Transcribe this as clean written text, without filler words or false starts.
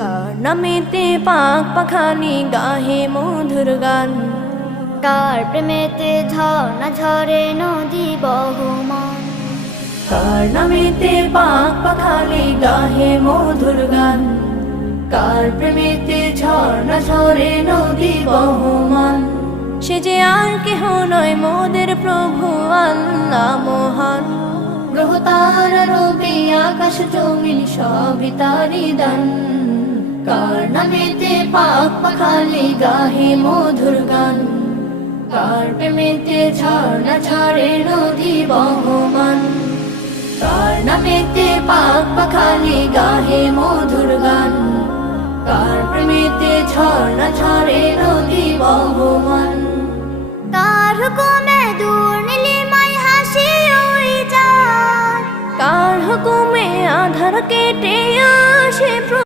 কার নামেতে পাক পাখালি গাহে মধুর গান, কার প্রেমেতে ঝর্ণা ঝরে নদী বহমান। কার নামেতে পাক পাখালি গাহে মধুর গান, কার প্রেমেতে ঝর্ণা ঝরে নদী বহমান। সে যে আর কেহ নয় মোদের প্রভু আল্লাহ মহান। গ্রহ তারা রবি আকাশ জমিন সবই তারি দান, কার নামেতে পাক পাখালি গাহে মধুর গান, কার প্রেমেতে ঝর্ণা ঝরে নদী বহমান। কার নামেতে পাক পাখালি গাহে মধুর গান, কার প্রেমেতে ঝর্ণা ঝরে নদী বহমান। কার হুকুমে দূর নীলিমায় হাসি উড়ে যায়, কার হুকুমে আধার কেটে আসে